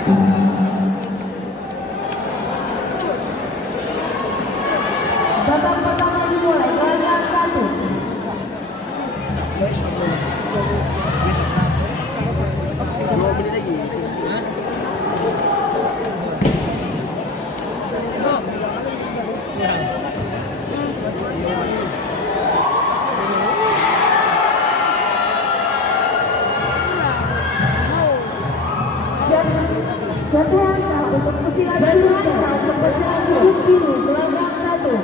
Babak pertama dimulai, gelanggang 1. Jatuhan sah untuk pesilat hidup biru, gelanggang 1.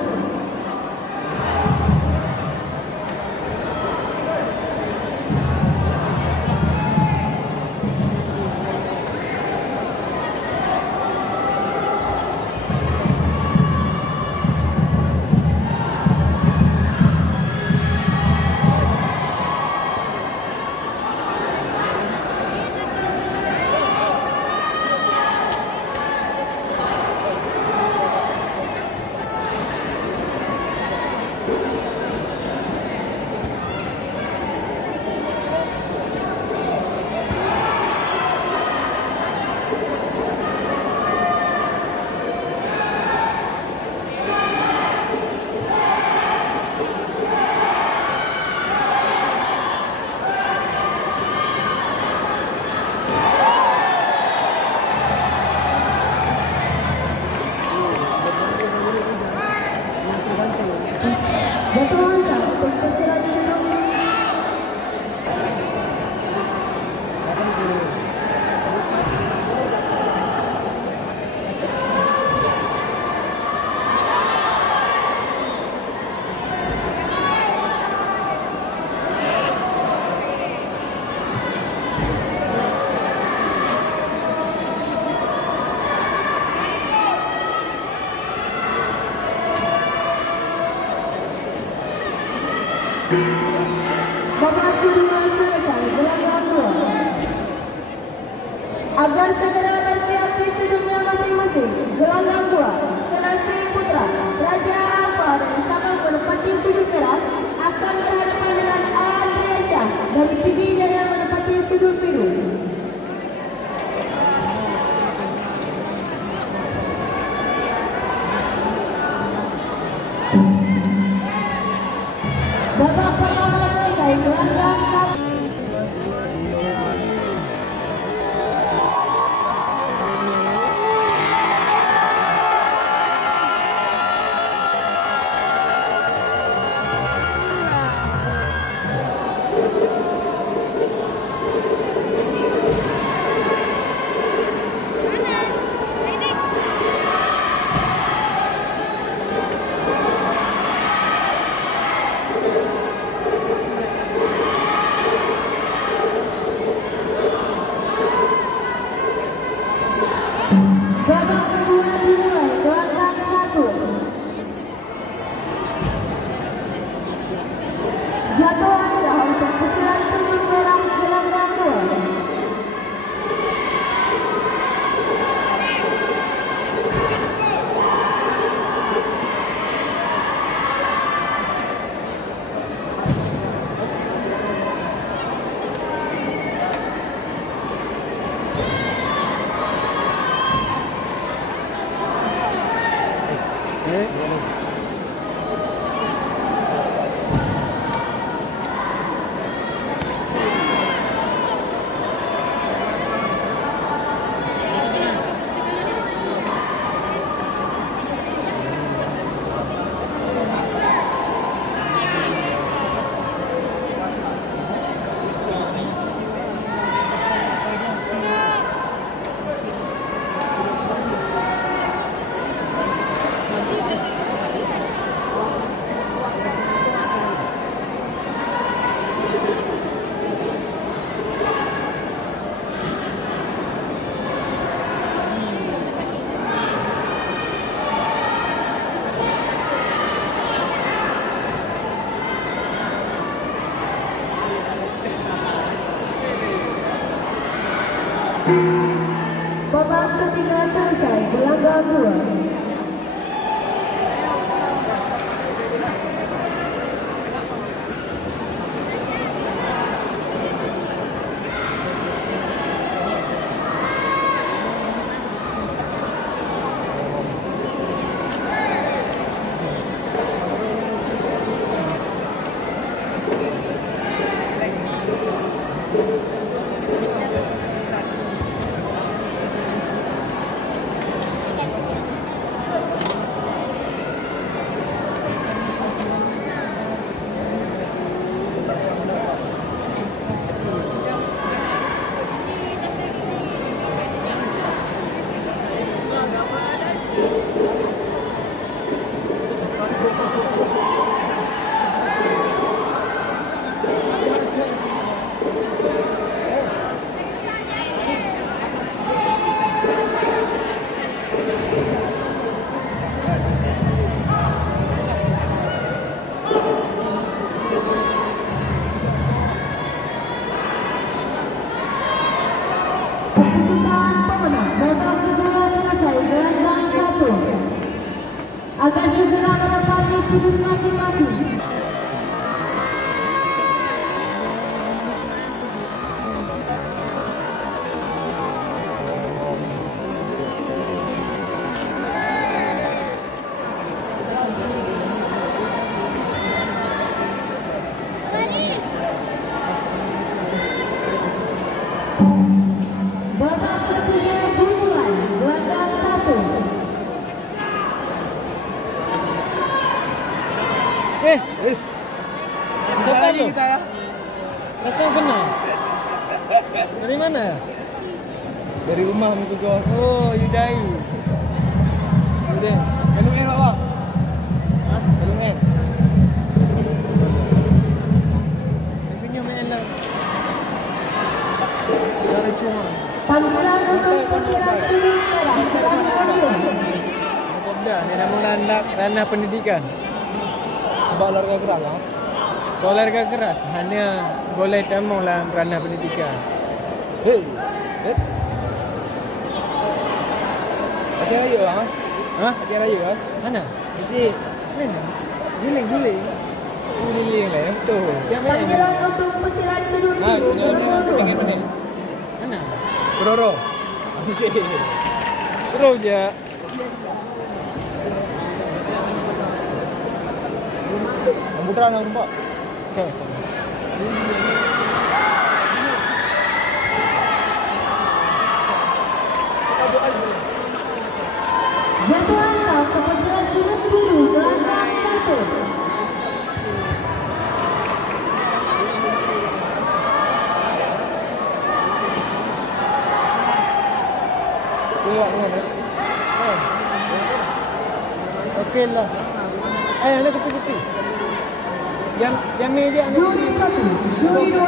Jatuhan sah untuk pesilat hidup babak kedua selesai, gelanggang 2. Agar segera bersiap di sudutnya masing-masing, gelanggang 2 Kerasi Putra Raja Alfa dan Sabang menempati sudut merah akan berhadapan dengan Andreasya dari PD Jaya menempati sudut biru. Babak pertama selesai, gelanggang 1. Babak kedua dimulai, gelanggang 1. Jatuhan sah untuk pesilat sudut merah, gelanggang 2. Babak ketiga selesai, gelanggang 2. agar segera menempati sudut masing-masing. Babak ketiga dimulai, gelanggang 1. Siapa lagi kita ya? Rasanya kena. Dari mana? Dari rumah ni tu kau. Oh, Yudai. Yudai. Belum end Pak. Hah? Belum end. Punya main lah. Dari cuma. Panggilan untuk pesilat sudut merah, gelanggang 2. Dah, ni nama ranah pendidikan. Sebab olahraga keras lah. Olahraga keras hanya boleh tamu dalam ranah pendidikan. Hei. Ajar raya lah. Hah? Ajar raya lah. Mana? Kecil. Mana? Giling. Giling lah. Betul. Yang mana? Panggilan untuk pesilat sudut Ha, biru, kena gelanggang 2. dengan mana? Mana? Beroro. Okey. Terus je. Komputer nak nampak. Okay. Jatuh angka ke pesilat sudut biru, gelanggang 1. Lewat mana? Okey lah. Anak tepi. Yang meja ni. Juri 1, juri 2,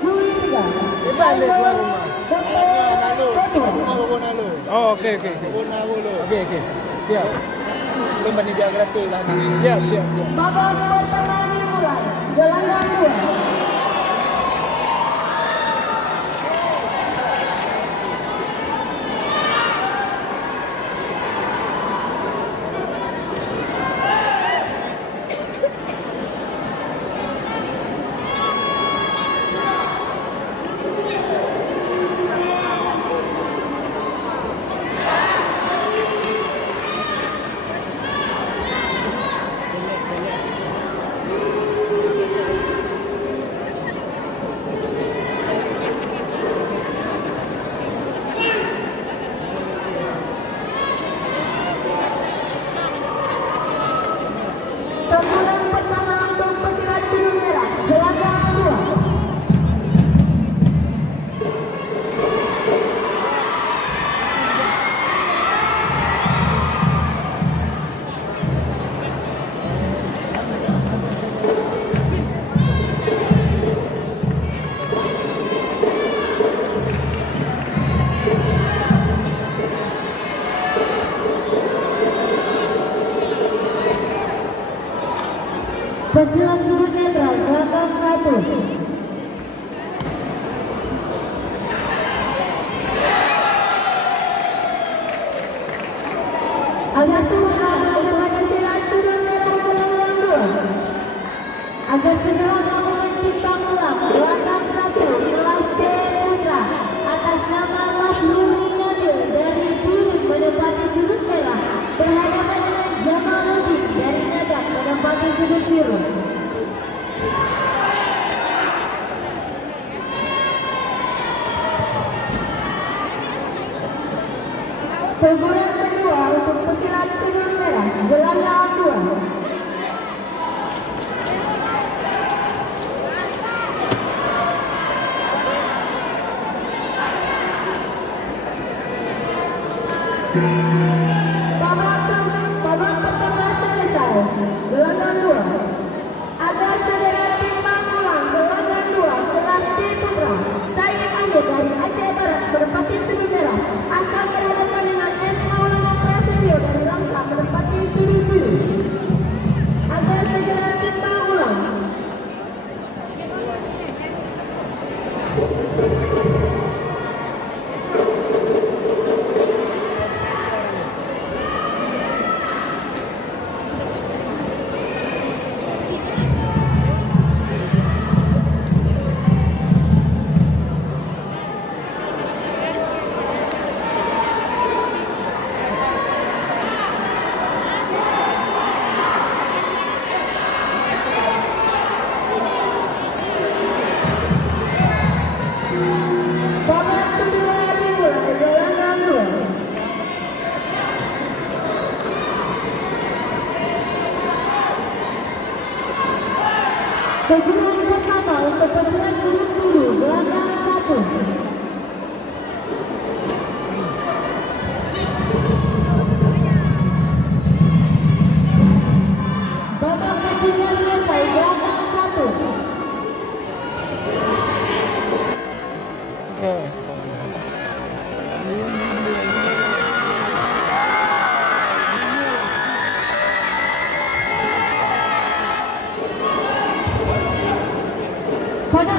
juri 3. Lepas dia keluar rumah. Baru nak lu. Oh, okey. Baru nak lu. Okey. Siap. Belum bani dia gratis lah ni. Siap. Babak pertama dimulai, gelanggang 2. Tembulan pertama untuk pesilat sudut merah, gelanggang 2. Pesilat sudut netral, gelanggang 1. Agar segera melakukan pesilat sudut merah, gelanggang 2. Agar segera melakukan bintang ulang, gelanggang 1, kelas B Putra, atas nama Mas Nuri Nabil dari Turut menempati sudut merah, berhadapan dengan Jamaluddin dari Nadak menempati sudut biru. Teguran kedua untuk pesilat sudut merah, gelanggang 2. Babak pertama selesai, gelanggang 2. Agar segera timbang ulang, gelanggang 2, kelas D Putra, saya Ando dari Aceh Barat menempati sudut merah, akan berhadapan dengan M. Maulana Prasetyo dari Langsa menempati sudut biru. Agar segera timbang ulang. Kejuaraan pertama untuk peserta grup biru gelandang 1. Babak ketiga selesai gelandang 1. Okay. Pada